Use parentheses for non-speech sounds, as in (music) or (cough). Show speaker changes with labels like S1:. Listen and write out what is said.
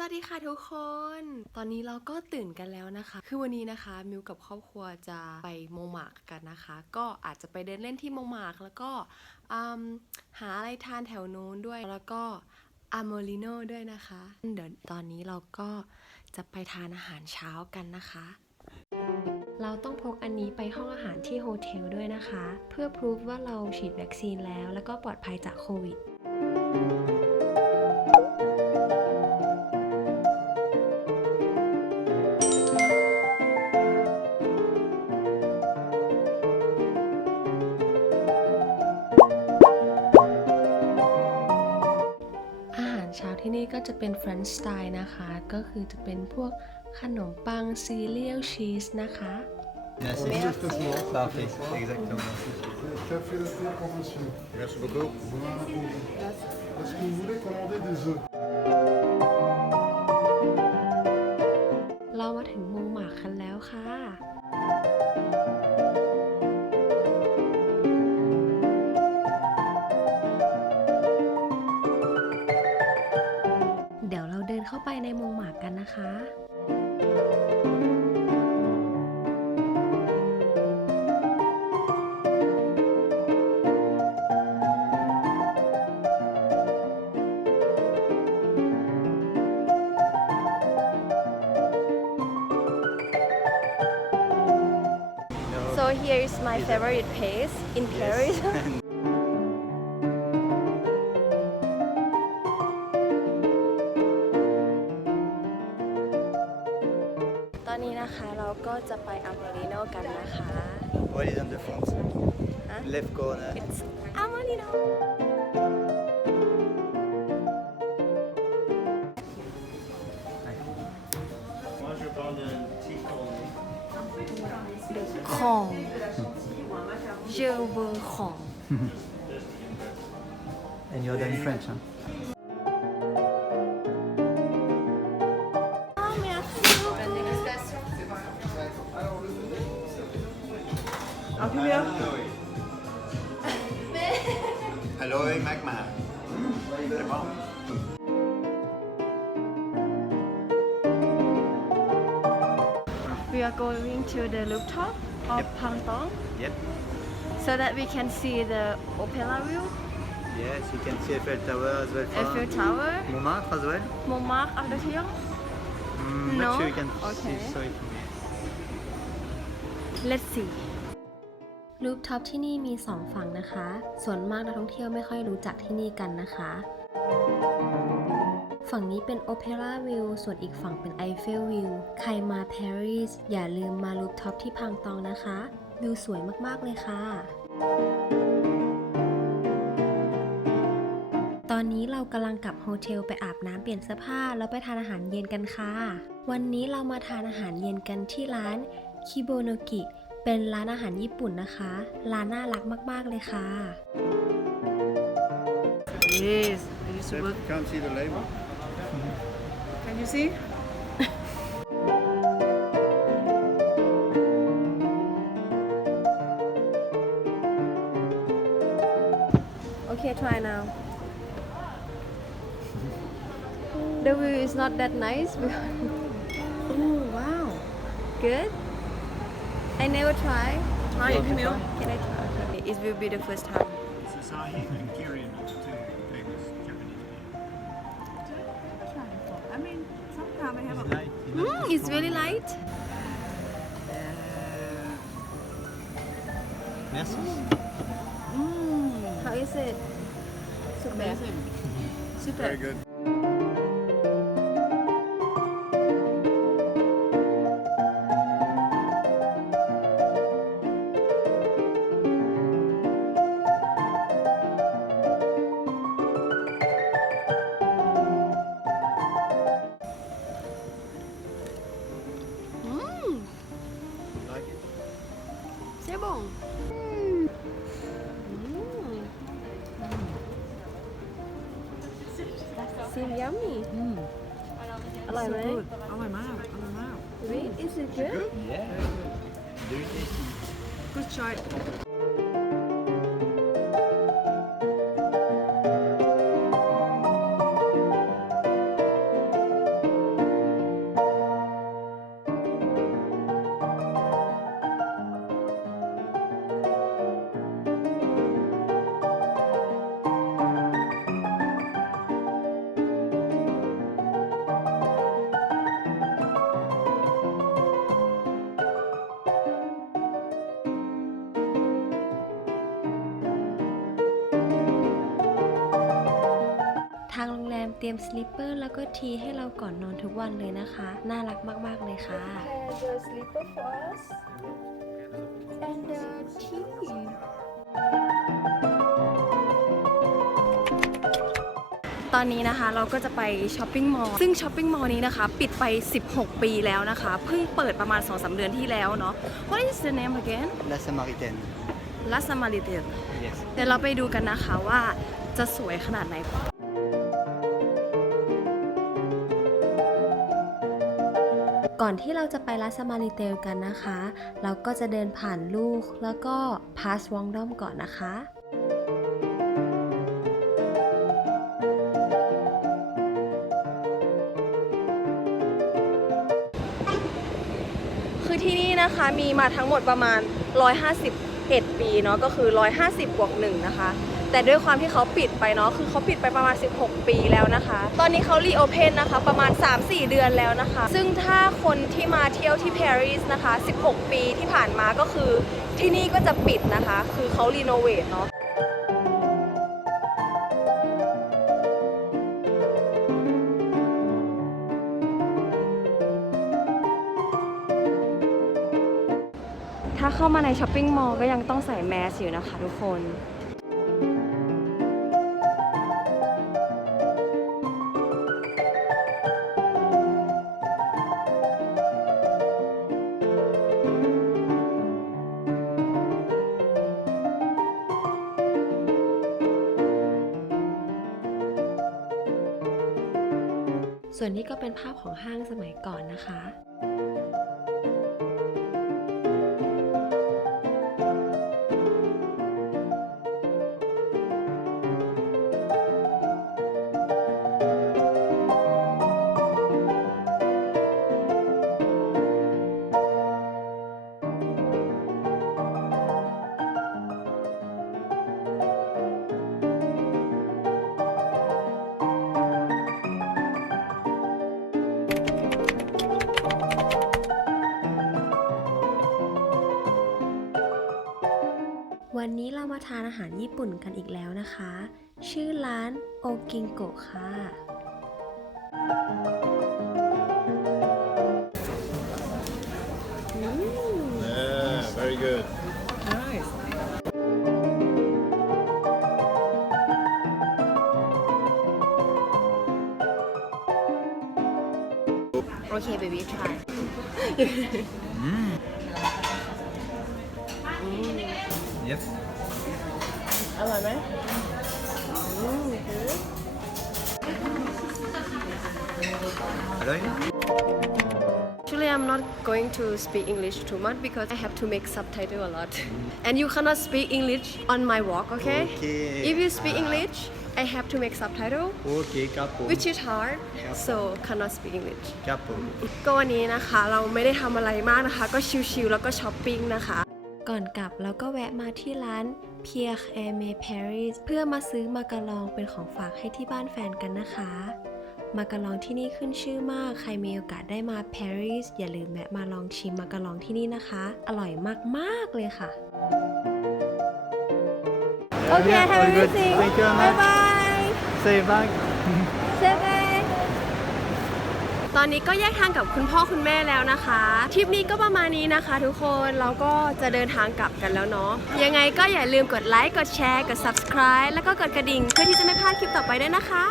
S1: สวัสดีค่ะทุกคน ตอนนี้เราก็ตื่นกันแล้วนะคะ คือวันนี้นะคะมิวกับครอบครัวจะไปโมมาร์กกันนะคะ ก็อาจจะไปเดินเล่นที่โมมาร์กแล้วก็หาอะไรทานแถวนู้นด้วย แล้วก็อ m โมลิโนด้วยนะคะ เดี๋ยวตอนนี้เราก็จะไปทานอาหารเช้ากันนะคะ เราต้องพกอันนี้ไปห้องอาหารที่โฮเทลด้วยนะคะ เพื่อพิสูจว่าเราฉีดวัคซีนแล้ว แล้วก็ปลอดภัยจากโควิด ที่นี่ก็จะเป็นเฟรนช์สไตล์นะคะ ก็คือจะเป็นพวกขนมปังซีเรียลชีสนะคะ
S2: Merci. Parfait, exactement.
S3: Café latte convention.
S2: Merci beaucoup.
S3: Voilà. Est-ce que vous voulez commander des œufs
S4: here is my favorite place in Paris. ตอนนี้นะคะเราก็จะไปอัมเบริโนกันนะคะ
S2: What is on the front?
S4: Huh?
S2: Left corner.
S4: It's อั
S1: ของเจอเวอร์ของ
S2: And you're done in French, huh? Aloe magma. C'est bon.
S4: Are going to the rooftop of
S2: Yep.
S4: Pangtong
S2: Yep.
S4: so that we can see the opera view,
S2: Yes, you can see Eiffel Tower as well. from
S4: Eiffel Tower,
S2: Montmartre as well.
S4: Montmartre, Arc de Triomphe.
S2: Mm,
S4: No?
S2: Not sure you can
S4: Okay.
S2: see. Sorry.
S4: Let's see.
S1: รูปท็อปที่นี่มีสองฝั่งนะคะ ส่วนมากนักท่องเที่ยวไม่ค่อยรู้จักที่นี่กันนะคะ ฝั่งนี้เป็นโอเปร่าวิวส่วนอีกฝั่งเป็นไอเฟลวิวใครมาปารีสอย่าลืมมารูปท็อปที่พังตองนะคะ วิวสวยมากๆเลยค่ะ ตอนนี้เรากำลังกลับโฮเทลไปอาบน้ำเปลี่ยนเสื้อผ้าแล้วไปทานอาหารเย็นกันค่ะ วันนี้เรามาทานอาหารเย็นกันที่ร้านคิโบโนกิเป็นร้านอาหารญี่ปุ่นนะคะ ร้านน่ารักมาก ๆ เลยค่ะ
S5: Yes, I used to work.
S2: Can't see the label.
S5: Can you see?
S4: Okay, try now. The view is not that nice. (laughs)
S5: Oh, wow.
S4: Good. I never try.
S5: Try it, Camille.
S4: Can I try? It will be the first time.
S2: Sasai and
S4: Mm, it's very light.
S2: Merci.
S5: Mmm,
S4: How is it? Super.
S5: amazing.
S4: Super.
S2: Very good.
S4: อร่อยไหม
S5: Good. Oh, my mouth. Oh, my mouth.
S4: Really? Is it good?
S2: Yeah. Very tasty.
S5: Good try.
S4: เตรียมสลิปเปอร์แล้วก็ทีให้เราก่อนนอนทุกวันเลยนะคะ น่ารักมากๆเลยค่ะ
S2: And the slipper for us. And the tea.
S4: ตอนนี้นะคะเราก็จะไปช้อปปิ้งมอลล์ซึ่งช้อปปิ้งมอลล์นี้นะคะ ปิดไป 16 ปีแล้วนะคะ เพิ่งเปิดประมาณ 2-3 เดือนที่แล้วเนาะ What is the name again
S6: La Samaritaine.
S4: La Samaritaine
S6: Yes.
S4: เดี๋ยวเราไปดูกันนะคะว่าจะสวยขนาดไหน ก่อนที่เราจะไปรัสมาริเตลกันนะคะ เราก็จะเดินผ่านลูกแล้วก็พาสวองดอมก่อนนะคะคือที่นี่นะคะมีมาทั้งหมดประมาณ 151 ปีเนาะก็คือ 150บวกหนึ่งนะคะ แต่ด้วยความที่เขาปิดไปเนาะคือเขาปิดไปประมาณ 16 ปีแล้วนะคะ ตอนนี้เขารีโอเพนนะคะประมาณ 3-4 เดือนแล้วนะคะ ซึ่งถ้าคนที่มาเที่ยวที่ปารีสนะคะ 16 ปีที่ผ่านมาก็คือที่นี่ก็จะปิดนะคะ คือเขารีโนเวทเนาะถ้าเข้ามาในช้อปปิ้งมอลล์ก็ยังต้องใส่แมสอยู่นะคะทุกคน ส่วนนี้ก็เป็นภาพของห้างสมัยก่อนนะคะ มาทานอาหารญี่ปุ่นกันอีกแล้วนะคะ ชื่อร้านโอกิงโกะค่ะ
S7: Yeah, very good.
S8: Nice.
S4: โอเคเบบี้ทราย
S6: Yes.
S4: อร่อยไหม
S6: Hello?
S4: Actually, I'm not going to speak English too much because I have to make subtitle a lot. and you cannot speak English on my walk, okay?
S6: Okay.
S4: If you speak English, I have to make subtitle,
S6: Okay, capo.
S4: which is hard, so cannot speak English.
S6: Capo.
S4: ก็วันนี้นะคะเราไม่ได้ทำอะไรมากนะคะ ก็ชิลๆแล้วก็ช้อปปิ้งนะคะ ก่อนกลับเราก็แวะมาที่ร้าน Pierre Hermé Paris เพื่อมาซื้อมาการองเป็นของฝากให้ที่บ้านแฟนกันนะคะ มาการองที่นี่ขึ้นชื่อมาก ใครมีโอกาสได้มาปารีสอย่าลืมแวะมาลองชิมมาการองที่นี่นะคะ อร่อยมากๆเลยค่ะโอเค
S6: Yeah,
S4: have a
S6: all
S4: good
S6: good.
S4: thing
S6: Thank you, Anna.
S4: bye bye
S6: Say back.
S4: ตอนนี้ก็แยกทางกับคุณพ่อคุณแม่แล้วนะคะทริปนี้ก็ประมาณนี้นะคะ ทุกคนเราก็จะเดินทางกลับกันแล้วเนาะยังไงก็อย่าลืมกดไลค์กดแชร์กด subscribe แล้วก็กดกระดิ่ง เพื่อที่จะไม่พลาดคลิปต่อไปด้วยนะคะ